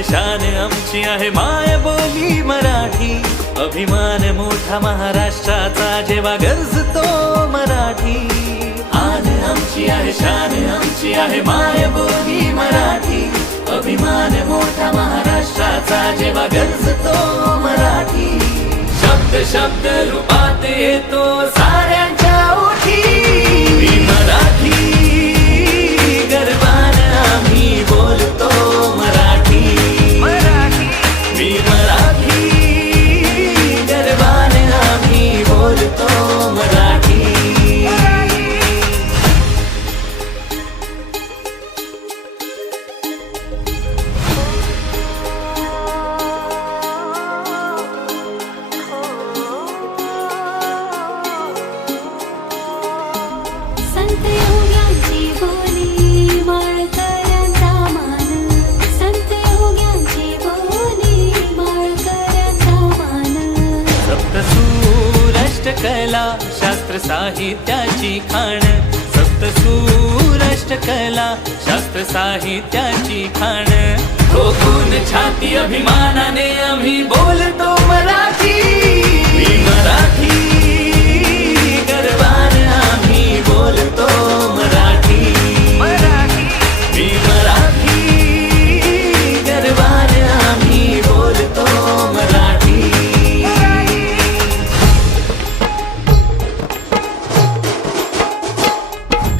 आहे शान आमची आहे माय बोली मराठी. अभिमान मोठा महाराष्ट्राचा जेव्हा गरजतो मराठी. आन आमची आहे शान आमची आहे माय बोली मराठी. अभिमान मोठा महाराष्ट्राचा जेव्हा गरजतो मराठी. शब्द शब्द रूपात येतो साऱ्यांच्या ओठी. मी मराठी गर्वान आम्ही बोलतो मराठी. मी मराठी गर्वान आम्ही बोलतो मराठी. संत योग्यांची बोली माळकऱ्यांचा मान. संत योग्यांची बोली माळकऱ्यांचा मान. सप्तसूर अष्टकला शास्त्र साहित्याची खाण. सप्तसूर अष्टकला शास्त्र साहित्याची खाण. ठोकून छाती अभिमानाने आम्ही बोलतो मराठी. मी मराठी गर्वान आम्ही बोलतो मराठी. मी मराठी गर्वान आम्ही बोलतो मराठी.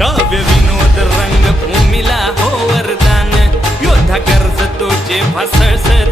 काव्य विनोद रंगभूमीला हो वरदान. योद्धा गरजतो जेव्हा सळसळ